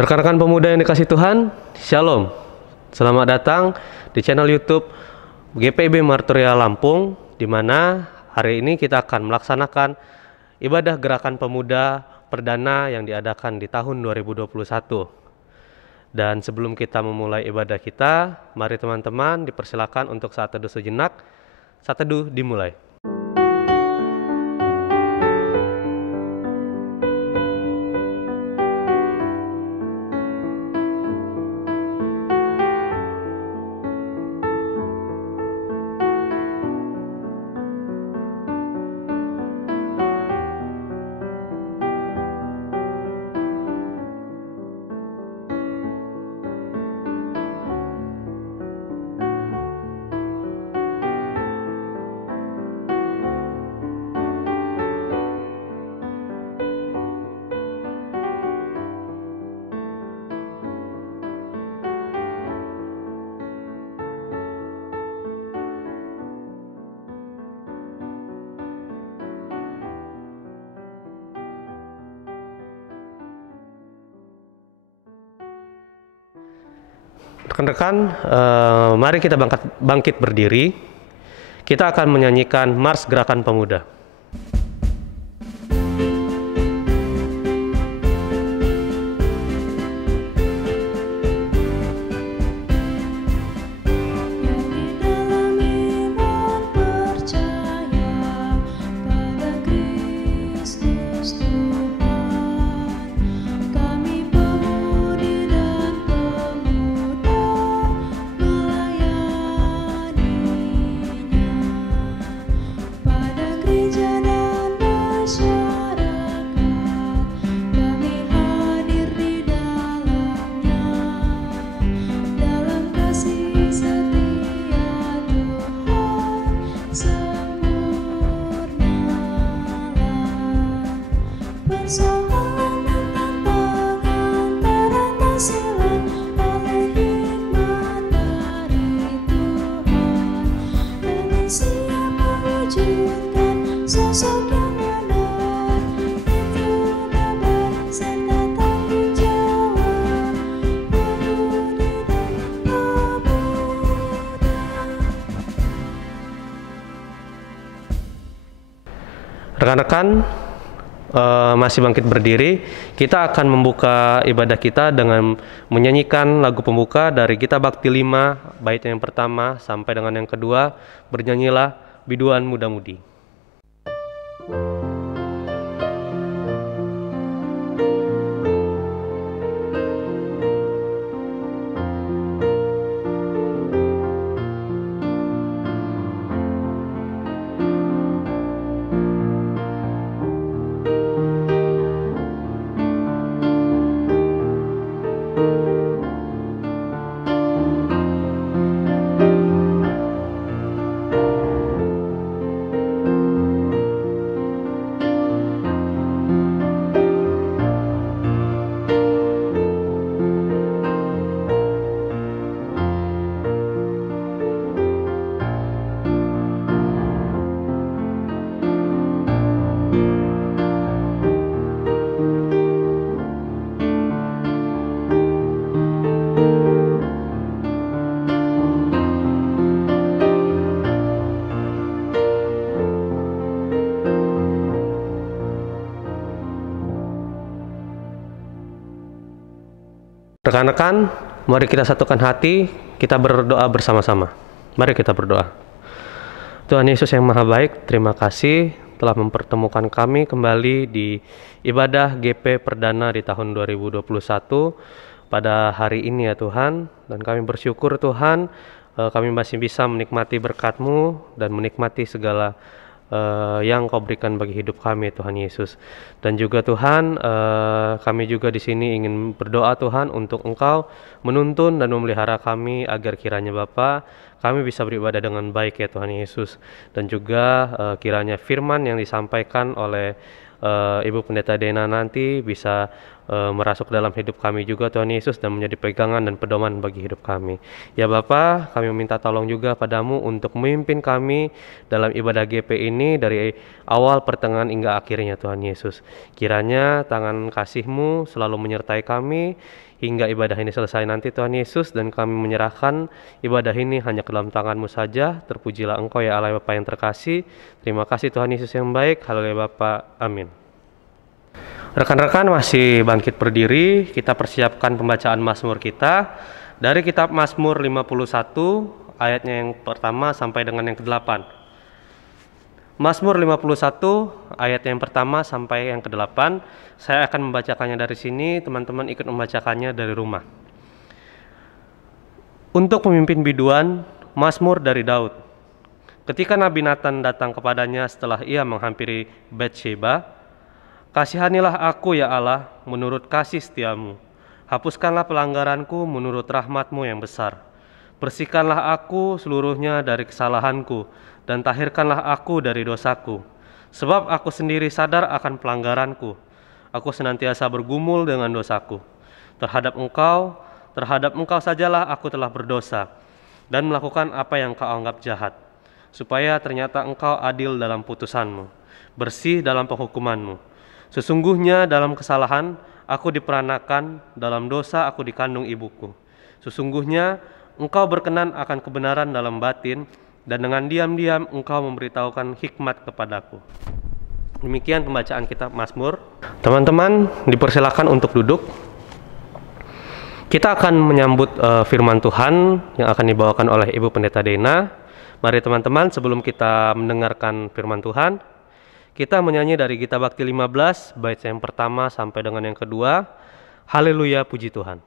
Rekan-rekan pemuda yang dikasih Tuhan, Shalom. Selamat datang di channel YouTube GPIB Marturia Lampung, di mana hari ini kita akan melaksanakan ibadah gerakan pemuda perdana yang diadakan di tahun 2021. Dan sebelum kita memulai ibadah kita, mari teman-teman dipersilakan untuk saat teduh sejenak. Saat teduh dimulai. Rekan-rekan, mari kita bangkit berdiri. Kita akan menyanyikan Mars Gerakan Pemuda. Rekan-rekan, masih bangkit berdiri, kita akan membuka ibadah kita dengan menyanyikan lagu pembuka dari Gita Bakti 5, bait yang pertama sampai dengan yang kedua. Bernyanyilah Biduan Muda-Mudi. Rekan-rekan, mari kita satukan hati, kita berdoa bersama-sama. Mari kita berdoa. Tuhan Yesus yang Maha Baik, terima kasih telah mempertemukan kami kembali di ibadah GP Perdana di tahun 2021 pada hari ini ya Tuhan. Dan kami bersyukur Tuhan, kami masih bisa menikmati berkat-Mu dan menikmati segala yang Kau berikan bagi hidup kami Tuhan Yesus. Dan juga Tuhan, kami juga di sini ingin berdoa Tuhan untuk Engkau menuntun dan memelihara kami agar kiranya Bapa kami bisa beribadah dengan baik ya Tuhan Yesus. Dan juga kiranya firman yang disampaikan oleh Ibu Pendeta Dena nanti bisa merasuk dalam hidup kami juga Tuhan Yesus, dan menjadi pegangan dan pedoman bagi hidup kami. Ya Bapa, kami meminta tolong juga padamu untuk memimpin kami dalam ibadah GP ini dari awal, pertengahan, hingga akhirnya Tuhan Yesus. Kiranya tangan kasih-Mu selalu menyertai kami hingga ibadah ini selesai nanti Tuhan Yesus, dan kami menyerahkan ibadah ini hanya ke dalam tangan-Mu saja. Terpujilah Engkau ya Allah Bapa yang terkasih. Terima kasih Tuhan Yesus yang baik. Haleluya Bapa. Amin. Rekan-rekan masih bangkit berdiri, kita persiapkan pembacaan Mazmur kita dari kitab Mazmur 51 ayatnya yang pertama sampai dengan yang ke-8. Mazmur 51 ayat yang pertama sampai yang ke-8. Saya akan membacakannya dari sini, teman-teman ikut membacakannya dari rumah. Untuk pemimpin biduan, Mazmur dari Daud. Ketika Nabi Nathan datang kepadanya setelah ia menghampiri Betsheba, kasihanilah aku ya Allah menurut kasih setiamu. Hapuskanlah pelanggaranku menurut rahmat-Mu yang besar. Bersihkanlah aku seluruhnya dari kesalahanku, dan tahirkanlah aku dari dosaku. Sebab aku sendiri sadar akan pelanggaranku. Aku senantiasa bergumul dengan dosaku. Terhadap engkau sajalah aku telah berdosa, dan melakukan apa yang kau anggap jahat. Supaya ternyata engkau adil dalam putusanmu, bersih dalam penghukumanmu. Sesungguhnya dalam kesalahan aku diperanakan, dalam dosa aku dikandung ibuku. Sesungguhnya engkau berkenan akan kebenaran dalam batin, dan dengan diam-diam engkau memberitahukan hikmat kepadaku. Demikian pembacaan kitab Mazmur. Teman-teman dipersilakan untuk duduk. Kita akan menyambut firman Tuhan yang akan dibawakan oleh Ibu Pendeta Dena. Mari teman-teman, sebelum kita mendengarkan firman Tuhan, kita menyanyi dari Gita Bakti 15, bait yang pertama sampai dengan yang kedua. Haleluya, puji Tuhan.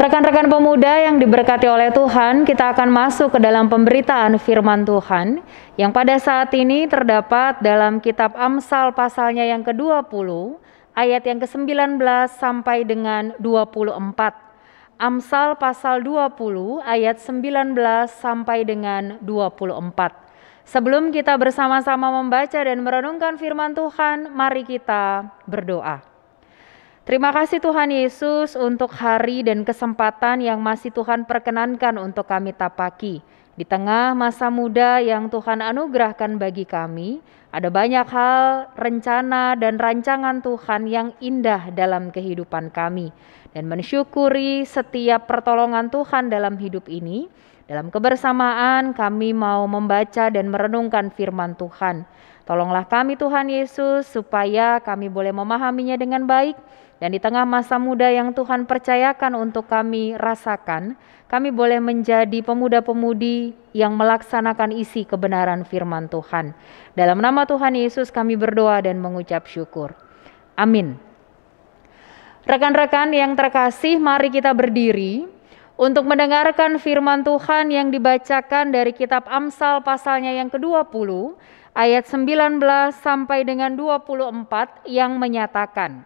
Rekan-rekan pemuda yang diberkati oleh Tuhan, kita akan masuk ke dalam pemberitaan firman Tuhan yang pada saat ini terdapat dalam kitab Amsal pasalnya yang ke-20, ayat yang ke-19 sampai dengan 24. Amsal pasal 20 ayat 19 sampai dengan 24. Sebelum kita bersama-sama membaca dan merenungkan firman Tuhan, mari kita berdoa. Terima kasih Tuhan Yesus untuk hari dan kesempatan yang masih Tuhan perkenankan untuk kami tapaki. Di tengah masa muda yang Tuhan anugerahkan bagi kami, ada banyak hal, rencana dan rancangan Tuhan yang indah dalam kehidupan kami. Dan mensyukuri setiap pertolongan Tuhan dalam hidup ini, dalam kebersamaan kami mau membaca dan merenungkan firman Tuhan. Tolonglah kami Tuhan Yesus supaya kami boleh memahaminya dengan baik. Dan di tengah masa muda yang Tuhan percayakan untuk kami rasakan, kami boleh menjadi pemuda-pemudi yang melaksanakan isi kebenaran firman Tuhan. Dalam nama Tuhan Yesus kami berdoa dan mengucap syukur. Amin. Rekan-rekan yang terkasih, mari kita berdiri untuk mendengarkan firman Tuhan yang dibacakan dari kitab Amsal pasalnya yang ke-20, ayat 19 sampai dengan 24 yang menyatakan,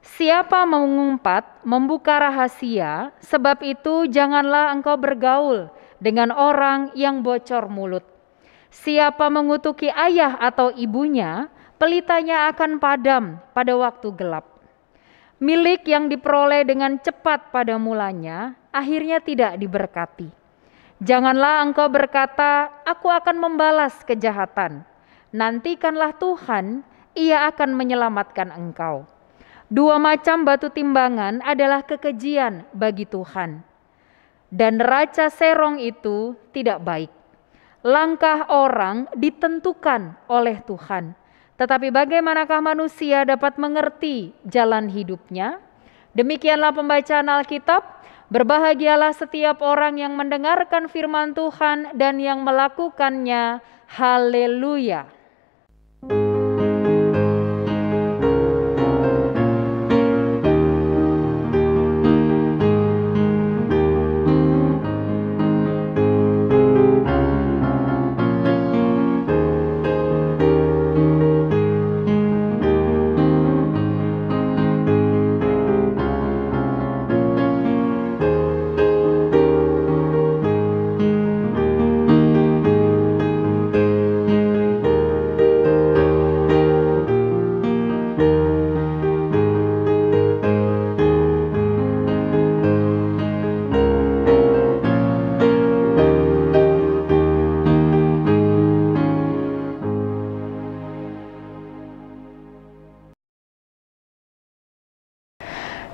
siapa mengumpat, membuka rahasia, sebab itu janganlah engkau bergaul dengan orang yang bocor mulut. Siapa mengutuki ayah atau ibunya, pelitanya akan padam pada waktu gelap. Milik yang diperoleh dengan cepat pada mulanya, akhirnya tidak diberkati. Janganlah engkau berkata, aku akan membalas kejahatan. Nantikanlah Tuhan, ia akan menyelamatkan engkau. Dua macam batu timbangan adalah kekejian bagi Tuhan. Dan neraca serong itu tidak baik. Langkah orang ditentukan oleh Tuhan. Tetapi bagaimanakah manusia dapat mengerti jalan hidupnya? Demikianlah pembacaan Alkitab. Berbahagialah setiap orang yang mendengarkan firman Tuhan dan yang melakukannya. Haleluya.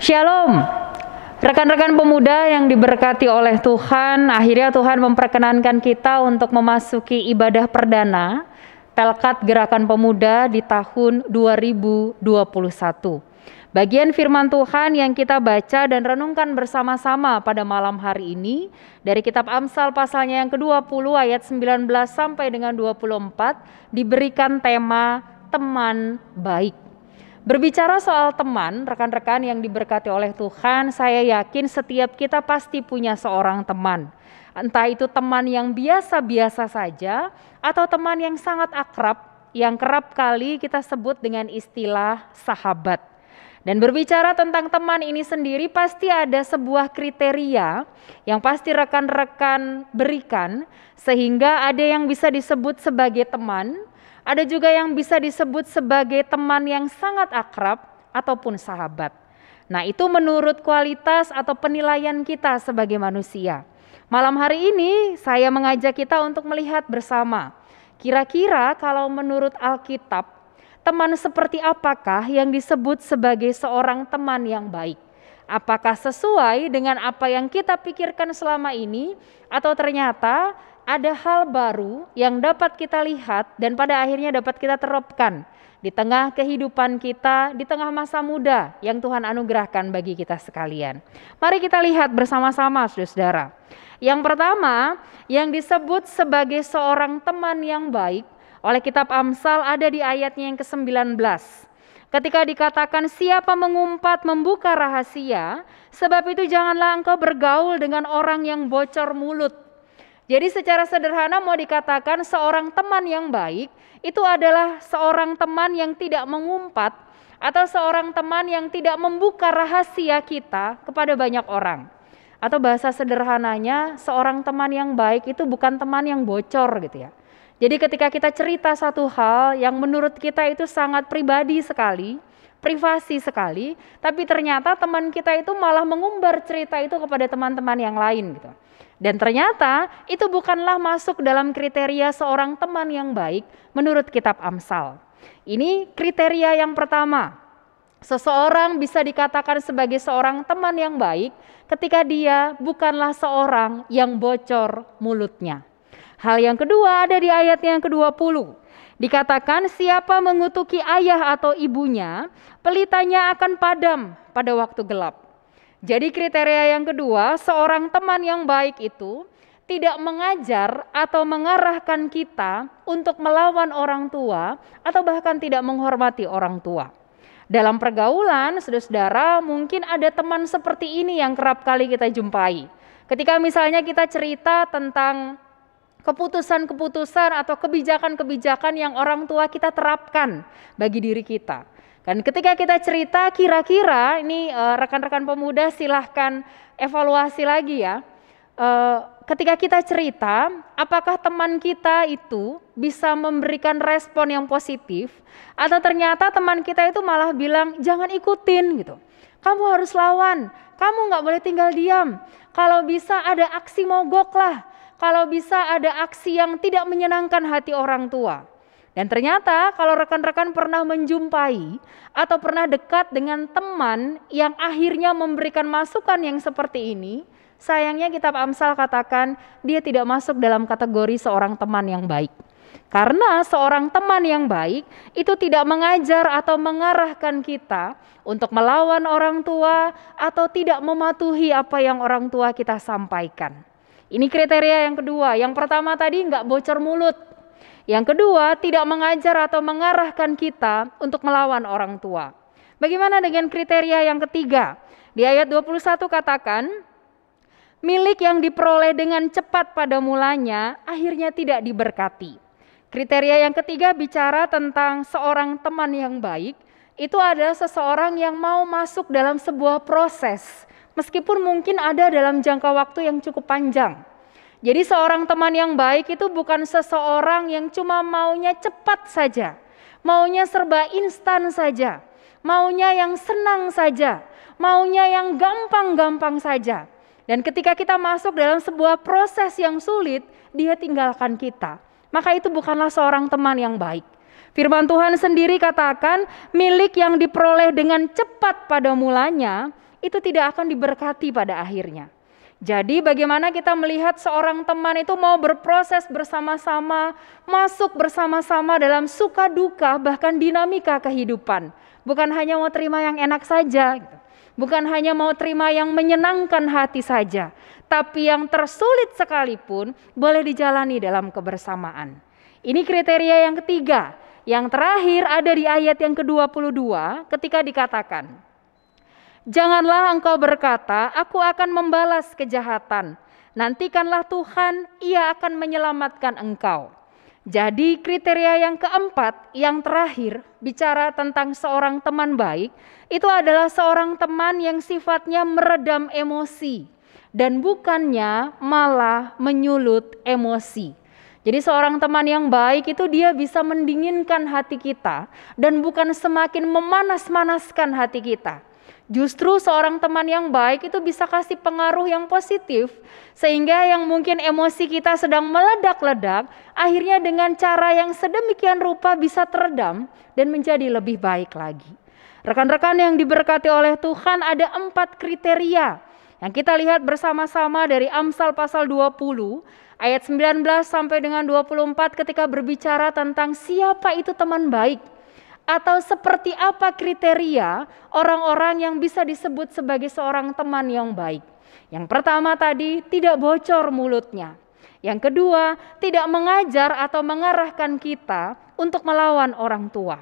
Shalom, rekan-rekan pemuda yang diberkati oleh Tuhan, akhirnya Tuhan memperkenankan kita untuk memasuki ibadah perdana Pelkat Gerakan Pemuda di tahun 2021. Bagian firman Tuhan yang kita baca dan renungkan bersama-sama pada malam hari ini dari kitab Amsal pasalnya yang ke-20 ayat 19 sampai dengan 24 diberikan tema teman baik. Berbicara soal teman, rekan-rekan yang diberkati oleh Tuhan, saya yakin setiap kita pasti punya seorang teman. Entah itu teman yang biasa-biasa saja, atau teman yang sangat akrab, yang kerap kali kita sebut dengan istilah sahabat. Dan berbicara tentang teman ini sendiri, pasti ada sebuah kriteria yang pasti rekan-rekan berikan, sehingga ada yang bisa disebut sebagai teman, ada juga yang bisa disebut sebagai teman yang sangat akrab ataupun sahabat. Nah, itu menurut kualitas atau penilaian kita sebagai manusia. Malam hari ini saya mengajak kita untuk melihat bersama. Kira-kira kalau menurut Alkitab, teman seperti apakah yang disebut sebagai seorang teman yang baik? Apakah sesuai dengan apa yang kita pikirkan selama ini atau ternyata ada hal baru yang dapat kita lihat dan pada akhirnya dapat kita terapkan di tengah kehidupan kita, di tengah masa muda yang Tuhan anugerahkan bagi kita sekalian. Mari kita lihat bersama-sama, saudara. Yang pertama, yang disebut sebagai seorang teman yang baik oleh kitab Amsal ada di ayatnya yang ke-19. Ketika dikatakan siapa mengumpat membuka rahasia, Sebab itu janganlah engkau bergaul dengan orang yang bocor mulut. Jadi secara sederhana mau dikatakan seorang teman yang baik itu adalah seorang teman yang tidak mengumpat atau seorang teman yang tidak membuka rahasia kita kepada banyak orang. Atau bahasa sederhananya seorang teman yang baik itu bukan teman yang bocor gitu ya. Jadi ketika kita cerita satu hal yang menurut kita itu sangat pribadi sekali, privasi sekali, tapi ternyata teman kita itu malah mengumbar cerita itu kepada teman-teman yang lain gitu. Dan ternyata itu bukanlah masuk dalam kriteria seorang teman yang baik menurut kitab Amsal. Ini kriteria yang pertama. Seseorang bisa dikatakan sebagai seorang teman yang baik ketika dia bukanlah seorang yang bocor mulutnya. Hal yang kedua ada di ayat yang ke-20. Dikatakan siapa mengutuki ayah atau ibunya, pelitanya akan padam pada waktu gelap. Jadi kriteria yang kedua, seorang teman yang baik itu tidak mengajar atau mengarahkan kita untuk melawan orang tua atau bahkan tidak menghormati orang tua. Dalam pergaulan, saudara-saudara, mungkin ada teman seperti ini yang kerap kali kita jumpai. Ketika misalnya kita cerita tentang keputusan-keputusan atau kebijakan-kebijakan yang orang tua kita terapkan bagi diri kita. Dan ketika kita cerita, kira-kira ini rekan-rekan pemuda silahkan evaluasi lagi ya. Ketika kita cerita, apakah teman kita itu bisa memberikan respon yang positif, atau ternyata teman kita itu malah bilang jangan ikutin gitu. Kamu harus lawan, kamu nggak boleh tinggal diam. Kalau bisa ada aksi mogok lah. Kalau bisa ada aksi yang tidak menyenangkan hati orang tua. Dan ternyata kalau rekan-rekan pernah menjumpai atau pernah dekat dengan teman yang akhirnya memberikan masukan yang seperti ini, sayangnya kitab Amsal katakan dia tidak masuk dalam kategori seorang teman yang baik. Karena seorang teman yang baik itu tidak mengajar atau mengarahkan kita untuk melawan orang tua atau tidak mematuhi apa yang orang tua kita sampaikan. Ini kriteria yang kedua. Yang pertama tadi enggak bocor mulut. Yang kedua, tidak mengajar atau mengarahkan kita untuk melawan orang tua. Bagaimana dengan kriteria yang ketiga? Di ayat 21 katakan, milik yang diperoleh dengan cepat pada mulanya akhirnya tidak diberkati. Kriteria yang ketiga bicara tentang seorang teman yang baik. Itu adalah seseorang yang mau masuk dalam sebuah proses. Meskipun mungkin ada dalam jangka waktu yang cukup panjang. Jadi seorang teman yang baik itu bukan seseorang yang cuma maunya cepat saja. Maunya serba instan saja. Maunya yang senang saja. Maunya yang gampang-gampang saja. Dan ketika kita masuk dalam sebuah proses yang sulit, dia tinggalkan kita. Maka itu bukanlah seorang teman yang baik. Firman Tuhan sendiri katakan, milik yang diperoleh dengan cepat pada mulanya, itu tidak akan diberkati pada akhirnya. Jadi bagaimana kita melihat seorang teman itu mau berproses bersama-sama, masuk bersama-sama dalam suka duka, bahkan dinamika kehidupan. Bukan hanya mau terima yang enak saja, bukan hanya mau terima yang menyenangkan hati saja, tapi yang tersulit sekalipun boleh dijalani dalam kebersamaan. Ini kriteria yang ketiga. Yang terakhir ada di ayat yang ke-22 ketika dikatakan, janganlah engkau berkata, aku akan membalas kejahatan. Nantikanlah Tuhan, ia akan menyelamatkan engkau. Jadi kriteria yang keempat, yang terakhir, bicara tentang seorang teman baik, itu adalah seorang teman yang sifatnya meredam emosi. Dan bukannya malah menyulut emosi. Jadi seorang teman yang baik itu dia bisa mendinginkan hati kita dan bukan semakin memanas-manaskan hati kita. Justru seorang teman yang baik itu bisa kasih pengaruh yang positif sehingga yang mungkin emosi kita sedang meledak-ledak akhirnya dengan cara yang sedemikian rupa bisa teredam dan menjadi lebih baik lagi. Rekan-rekan yang diberkati oleh Tuhan, ada 4 kriteria yang kita lihat bersama-sama dari Amsal pasal 20 ayat 19 sampai dengan 24 ketika berbicara tentang siapa itu teman baik. Atau seperti apa kriteria orang-orang yang bisa disebut sebagai seorang teman yang baik. Yang pertama tadi, tidak bocor mulutnya. Yang kedua, tidak mengajar atau mengarahkan kita untuk melawan orang tua.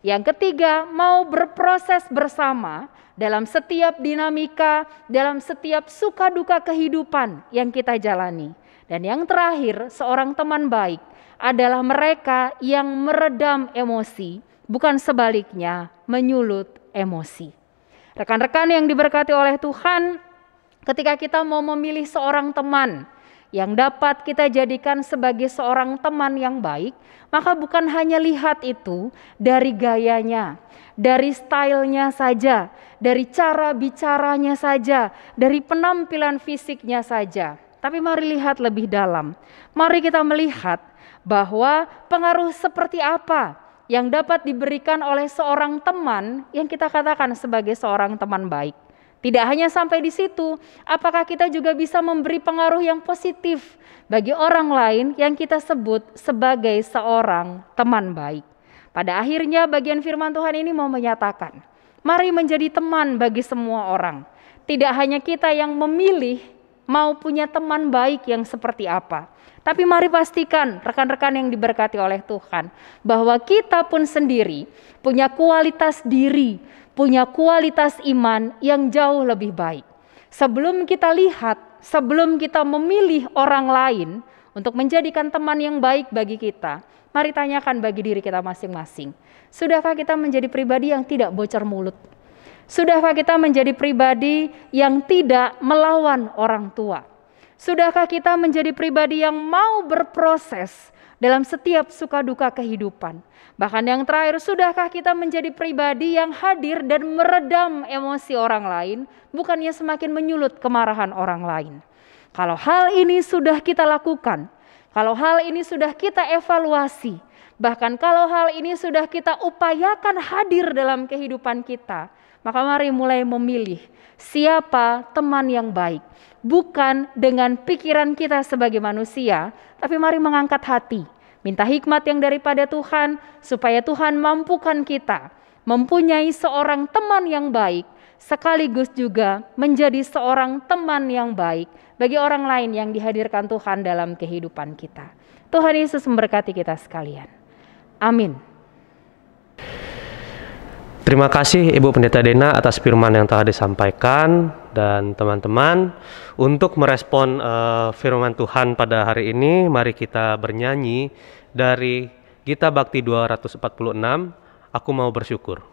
Yang ketiga, mau berproses bersama dalam setiap dinamika, dalam setiap suka duka kehidupan yang kita jalani. Dan yang terakhir, seorang teman baik adalah mereka yang meredam emosi, bukan sebaliknya menyulut emosi. Rekan-rekan yang diberkati oleh Tuhan, ketika kita mau memilih seorang teman yang dapat kita jadikan sebagai seorang teman yang baik, maka bukan hanya lihat itu dari gayanya, dari stylenya saja, dari cara bicaranya saja, dari penampilan fisiknya saja. Tapi mari lihat lebih dalam. Mari kita melihat bahwa pengaruh seperti apa yang dapat diberikan oleh seorang teman yang kita katakan sebagai seorang teman baik. Tidak hanya sampai di situ, apakah kita juga bisa memberi pengaruh yang positif bagi orang lain yang kita sebut sebagai seorang teman baik. Pada akhirnya bagian firman Tuhan ini mau menyatakan, mari menjadi teman bagi semua orang. Tidak hanya kita yang memilih mau punya teman baik yang seperti apa. Tapi mari pastikan rekan-rekan yang diberkati oleh Tuhan, bahwa kita pun sendiri punya kualitas diri, punya kualitas iman yang jauh lebih baik. Sebelum kita lihat, sebelum kita memilih orang lain untuk menjadikan teman yang baik bagi kita, mari tanyakan bagi diri kita masing-masing. Sudahkah kita menjadi pribadi yang tidak bocor mulut? Sudahkah kita menjadi pribadi yang tidak melawan orang tua? Sudahkah kita menjadi pribadi yang mau berproses dalam setiap suka duka kehidupan? Bahkan yang terakhir, sudahkah kita menjadi pribadi yang hadir dan meredam emosi orang lain, bukannya semakin menyulut kemarahan orang lain? Kalau hal ini sudah kita lakukan, kalau hal ini sudah kita evaluasi, bahkan kalau hal ini sudah kita upayakan hadir dalam kehidupan kita, maka mari mulai memilih siapa teman yang baik. Bukan dengan pikiran kita sebagai manusia, tapi mari mengangkat hati. Minta hikmat yang daripada Tuhan, supaya Tuhan mampukan kita mempunyai seorang teman yang baik, sekaligus juga menjadi seorang teman yang baik bagi orang lain yang dihadirkan Tuhan dalam kehidupan kita. Tuhan Yesus memberkati kita sekalian. Amin. Terima kasih Ibu Pendeta Dena atas firman yang telah disampaikan, dan teman-teman, untuk merespon firman Tuhan pada hari ini, mari kita bernyanyi dari Gita Bakti 246, Aku Mau Bersyukur.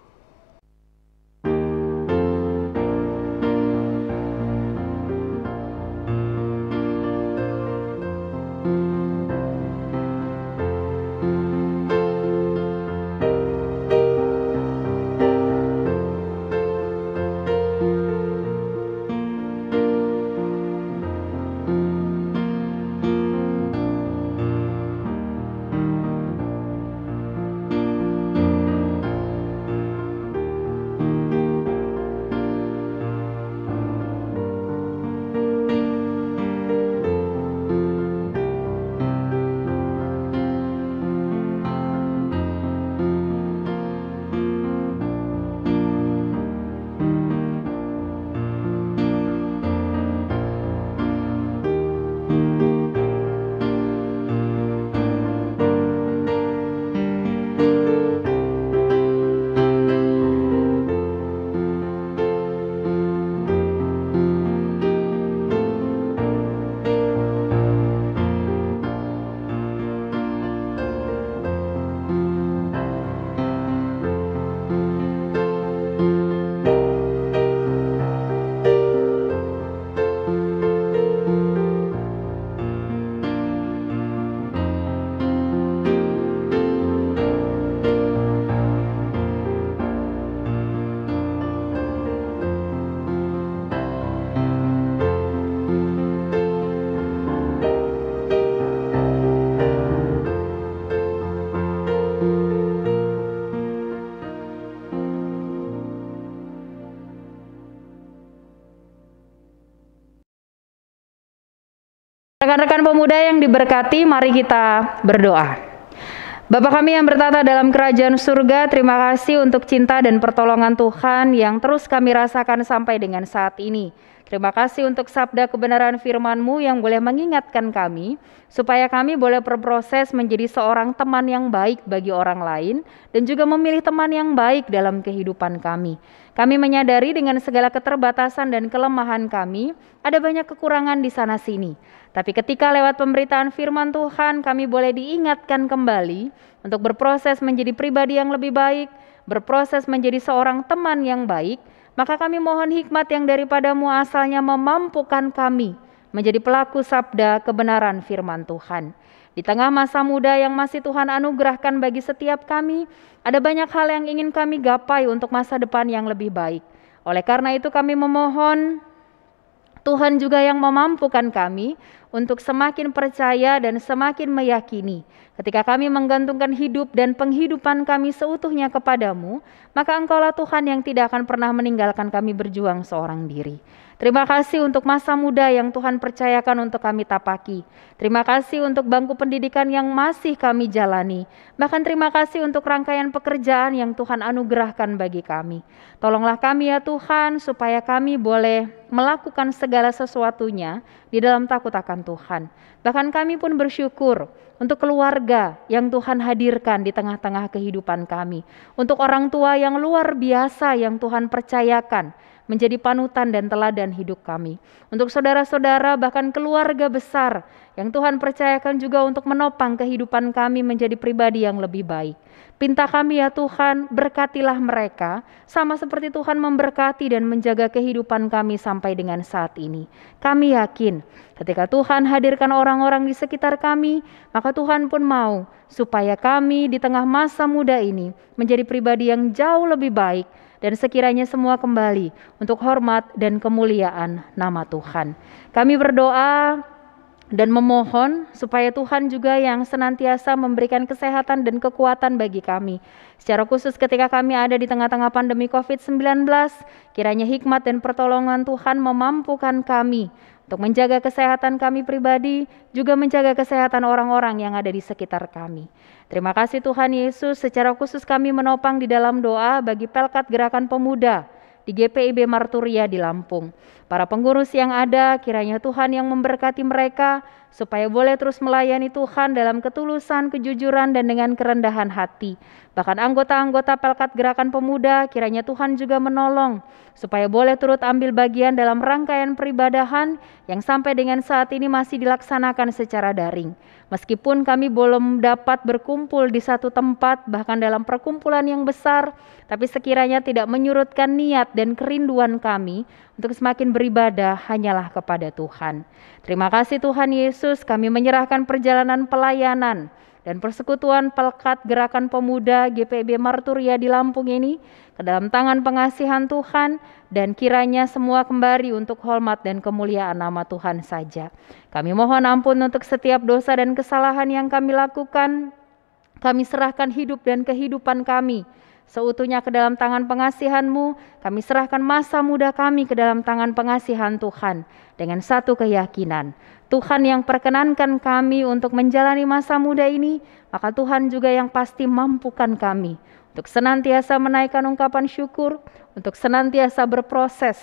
Rekan-rekan pemuda yang diberkati, mari kita berdoa. Bapa kami yang bertata dalam kerajaan surga, terima kasih untuk cinta dan pertolongan Tuhan yang terus kami rasakan sampai dengan saat ini. Terima kasih untuk sabda kebenaran firman-Mu yang boleh mengingatkan kami, supaya kami boleh berproses menjadi seorang teman yang baik bagi orang lain, dan juga memilih teman yang baik dalam kehidupan kami. Kami menyadari dengan segala keterbatasan dan kelemahan kami, ada banyak kekurangan di sana-sini. Tapi ketika lewat pemberitaan firman Tuhan, kami boleh diingatkan kembali untuk berproses menjadi pribadi yang lebih baik, berproses menjadi seorang teman yang baik, maka kami mohon hikmat yang daripada-Mu asalnya memampukan kami menjadi pelaku sabda kebenaran firman Tuhan. Di tengah masa muda yang masih Tuhan anugerahkan bagi setiap kami, ada banyak hal yang ingin kami gapai untuk masa depan yang lebih baik. Oleh karena itu kami memohon Tuhan juga yang memampukan kami untuk semakin percaya dan semakin meyakini. Ketika kami menggantungkan hidup dan penghidupan kami seutuhnya kepadamu, maka Engkaulah Tuhan yang tidak akan pernah meninggalkan kami berjuang seorang diri. Terima kasih untuk masa muda yang Tuhan percayakan untuk kami tapaki. Terima kasih untuk bangku pendidikan yang masih kami jalani. Bahkan terima kasih untuk rangkaian pekerjaan yang Tuhan anugerahkan bagi kami. Tolonglah kami ya Tuhan, supaya kami boleh melakukan segala sesuatunya di dalam takut akan Tuhan. Bahkan kami pun bersyukur untuk keluarga yang Tuhan hadirkan di tengah-tengah kehidupan kami. Untuk orang tua yang luar biasa yang Tuhan percayakan menjadi panutan dan teladan hidup kami. Untuk saudara-saudara bahkan keluarga besar yang Tuhan percayakan juga untuk menopang kehidupan kami menjadi pribadi yang lebih baik. Pinta kami ya Tuhan, berkatilah mereka sama seperti Tuhan memberkati dan menjaga kehidupan kami sampai dengan saat ini. Kami yakin ketika Tuhan hadirkan orang-orang di sekitar kami, maka Tuhan pun mau supaya kami di tengah masa muda ini menjadi pribadi yang jauh lebih baik, dan sekiranya semua kembali untuk hormat dan kemuliaan nama Tuhan. Kami berdoa dan memohon supaya Tuhan juga yang senantiasa memberikan kesehatan dan kekuatan bagi kami. Secara khusus ketika kami ada di tengah-tengah pandemi COVID-19, kiranya hikmat dan pertolongan Tuhan memampukan kami untuk menjaga kesehatan kami pribadi, juga menjaga kesehatan orang-orang yang ada di sekitar kami. Terima kasih Tuhan Yesus, secara khusus kami menopang di dalam doa bagi Pelkat Gerakan Pemuda di GPIB Marturia di Lampung. Para pengurus yang ada, kiranya Tuhan yang memberkati mereka, supaya boleh terus melayani Tuhan dalam ketulusan, kejujuran, dan dengan kerendahan hati. Bahkan anggota-anggota Pelkat Gerakan Pemuda, kiranya Tuhan juga menolong, supaya boleh turut ambil bagian dalam rangkaian peribadahan yang sampai dengan saat ini masih dilaksanakan secara daring. Meskipun kami belum dapat berkumpul di satu tempat, bahkan dalam perkumpulan yang besar, tapi sekiranya tidak menyurutkan niat dan kerinduan kami untuk semakin beribadah hanyalah kepada Tuhan. Terima kasih Tuhan Yesus, kami menyerahkan perjalanan pelayanan dan persekutuan Pelkat Gerakan Pemuda GPIB Marturia di Lampung ini ke dalam tangan pengasihan Tuhan, dan kiranya semua kembali untuk hormat dan kemuliaan nama Tuhan saja. Kami mohon ampun untuk setiap dosa dan kesalahan yang kami lakukan. Kami serahkan hidup dan kehidupan kami seutuhnya ke dalam tangan pengasihan-Mu. Kami serahkan masa muda kami ke dalam tangan pengasihan Tuhan dengan satu keyakinan. Tuhan yang perkenankan kami untuk menjalani masa muda ini, maka Tuhan juga yang pasti mampukan kami untuk senantiasa menaikkan ungkapan syukur, untuk senantiasa berproses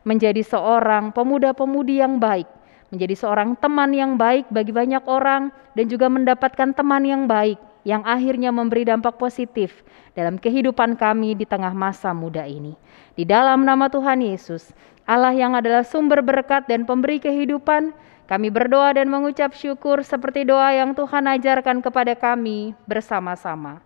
menjadi seorang pemuda-pemudi yang baik, menjadi seorang teman yang baik bagi banyak orang, dan juga mendapatkan teman yang baik yang akhirnya memberi dampak positif dalam kehidupan kami di tengah masa muda ini. Di dalam nama Tuhan Yesus, Allah yang adalah sumber berkat dan pemberi kehidupan, kami berdoa dan mengucap syukur seperti doa yang Tuhan ajarkan kepada kami bersama-sama.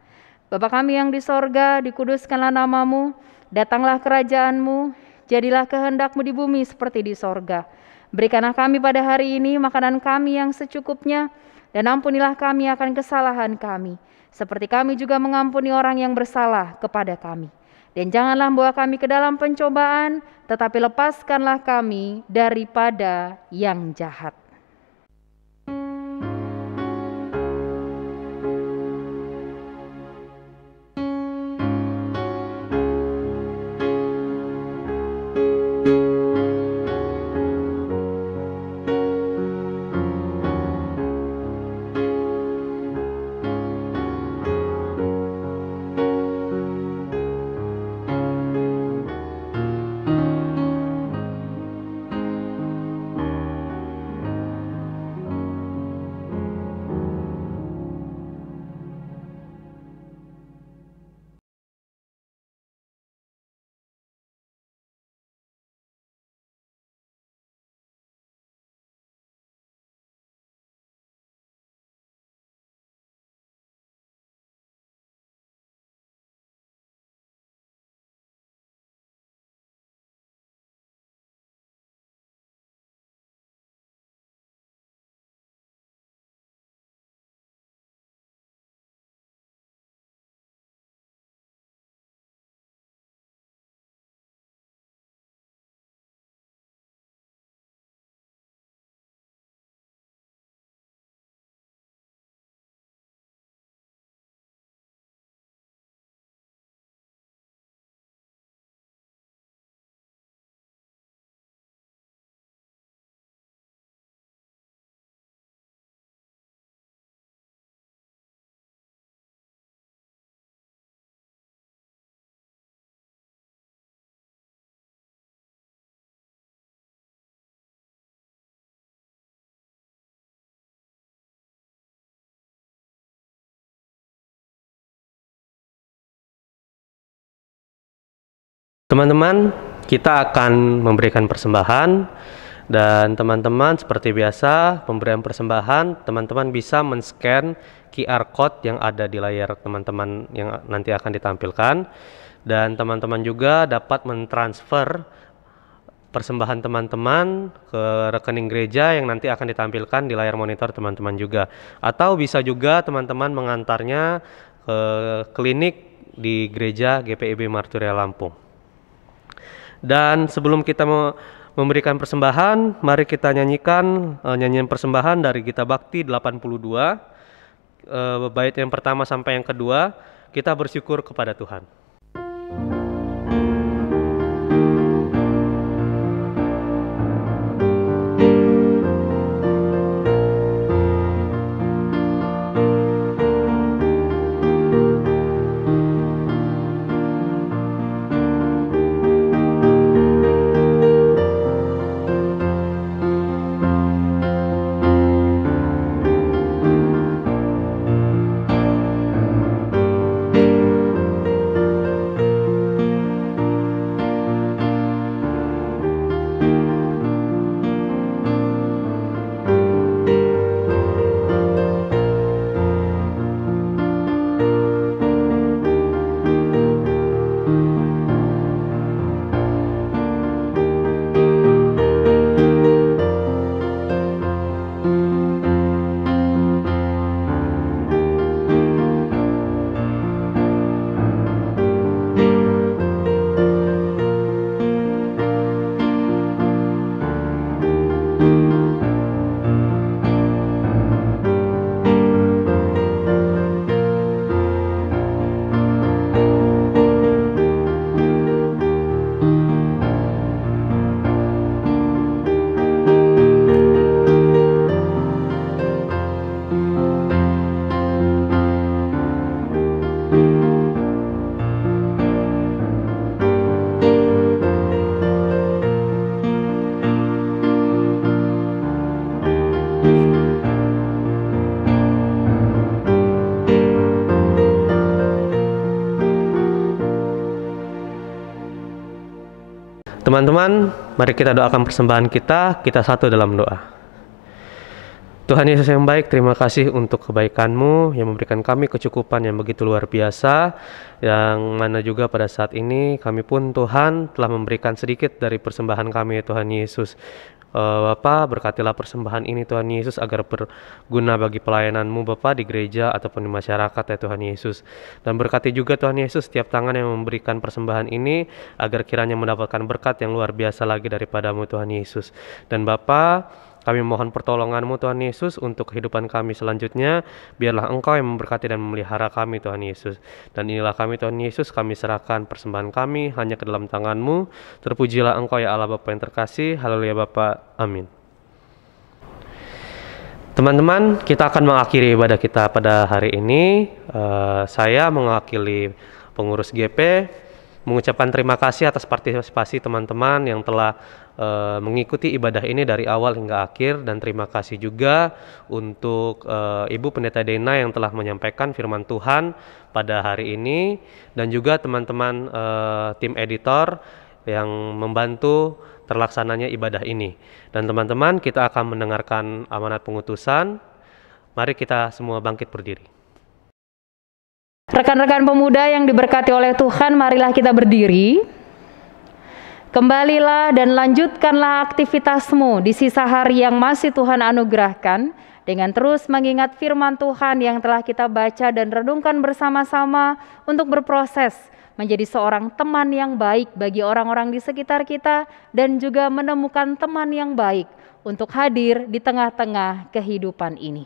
Bapa kami yang di sorga, dikuduskanlah nama-Mu, datanglah kerajaan-Mu, jadilah kehendak-Mu di bumi seperti di sorga. Berikanlah kami pada hari ini makanan kami yang secukupnya, dan ampunilah kami akan kesalahan kami, seperti kami juga mengampuni orang yang bersalah kepada kami. Dan janganlah membawa kami ke dalam pencobaan, tetapi lepaskanlah kami daripada yang jahat. Teman-teman, kita akan memberikan persembahan, dan teman-teman seperti biasa pemberian persembahan, teman-teman bisa men-scan QR code yang ada di layar teman-teman yang nanti akan ditampilkan, dan teman-teman juga dapat mentransfer persembahan teman-teman ke rekening gereja yang nanti akan ditampilkan di layar monitor teman-teman juga. Atau bisa juga teman-teman mengantarnya ke klinik di gereja GPIB Marturia Lampung. Dan sebelum kita memberikan persembahan, mari kita nyanyikan nyanyian persembahan dari Gita Bakti 82, bait yang pertama sampai yang kedua. Kita bersyukur kepada Tuhan. Teman-teman, mari kita doakan persembahan kita satu dalam doa. Tuhan Yesus yang baik, terima kasih untuk kebaikan-Mu yang memberikan kami kecukupan yang begitu luar biasa, yang mana juga pada saat ini kami pun Tuhan telah memberikan sedikit dari persembahan kami ya Tuhan Yesus. Bapa, berkatilah persembahan ini Tuhan Yesus agar berguna bagi pelayanan-Mu Bapa di gereja ataupun di masyarakat ya Tuhan Yesus. Dan berkati juga Tuhan Yesus setiap tangan yang memberikan persembahan ini agar kiranya mendapatkan berkat yang luar biasa lagi daripada-Mu Tuhan Yesus. Dan Bapa, kami mohon pertolongan-Mu Tuhan Yesus untuk kehidupan kami selanjutnya. Biarlah Engkau yang memberkati dan memelihara kami Tuhan Yesus. Dan inilah kami Tuhan Yesus, kami serahkan persembahan kami hanya ke dalam tangan-Mu. Terpujilah Engkau ya Allah Bapa yang terkasih. Haleluya Bapa. Amin. Teman-teman, kita akan mengakhiri ibadah kita pada hari ini. Saya mewakili pengurus GP mengucapkan terima kasih atas partisipasi teman-teman yang telah mengikuti ibadah ini dari awal hingga akhir, dan terima kasih juga untuk Ibu Pendeta Dena yang telah menyampaikan firman Tuhan pada hari ini, dan juga teman-teman tim editor yang membantu terlaksananya ibadah ini. Dan teman-teman, kita akan mendengarkan amanat pengutusan. Mari kita semua bangkit berdiri. Rekan-rekan pemuda yang diberkati oleh Tuhan, marilah kita berdiri. Kembalilah dan lanjutkanlah aktivitasmu di sisa hari yang masih Tuhan anugerahkan, dengan terus mengingat firman Tuhan yang telah kita baca dan renungkan bersama-sama untuk berproses menjadi seorang teman yang baik bagi orang-orang di sekitar kita, dan juga menemukan teman yang baik untuk hadir di tengah-tengah kehidupan ini.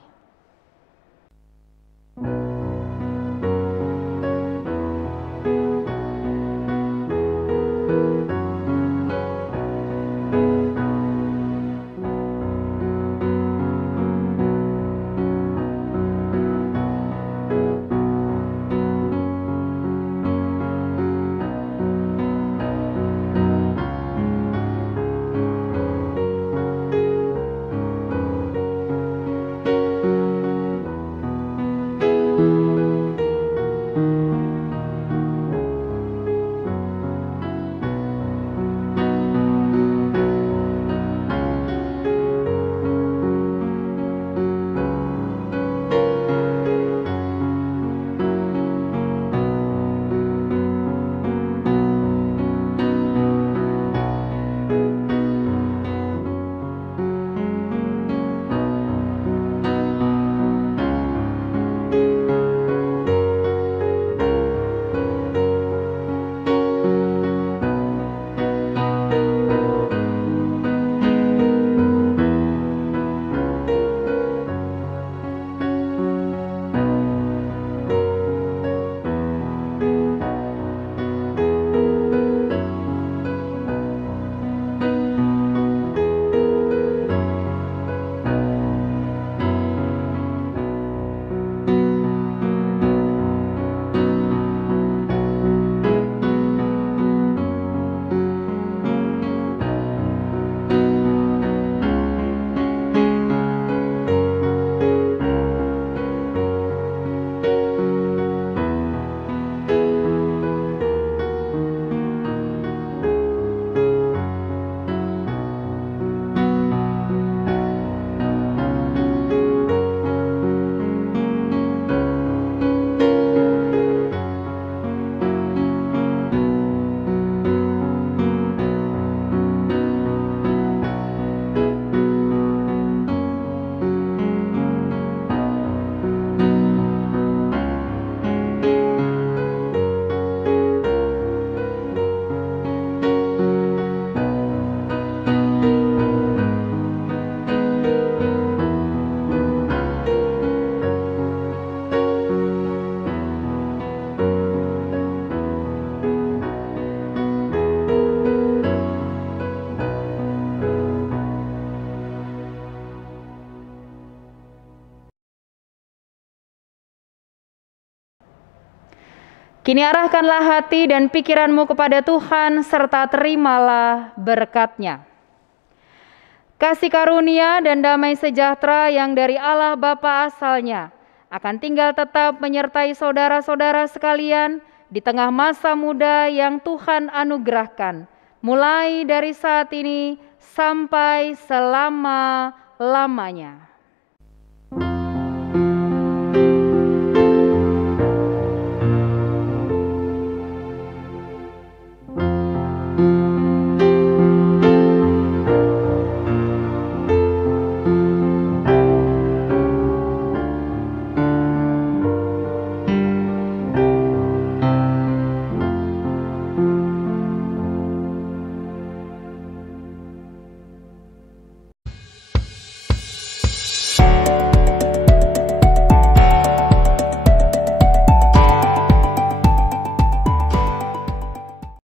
Kini arahkanlah hati dan pikiranmu kepada Tuhan, serta terimalah berkat-Nya. Kasih karunia dan damai sejahtera yang dari Allah Bapa asalnya akan tinggal tetap menyertai saudara-saudara sekalian di tengah masa muda yang Tuhan anugerahkan, mulai dari saat ini sampai selama-lamanya.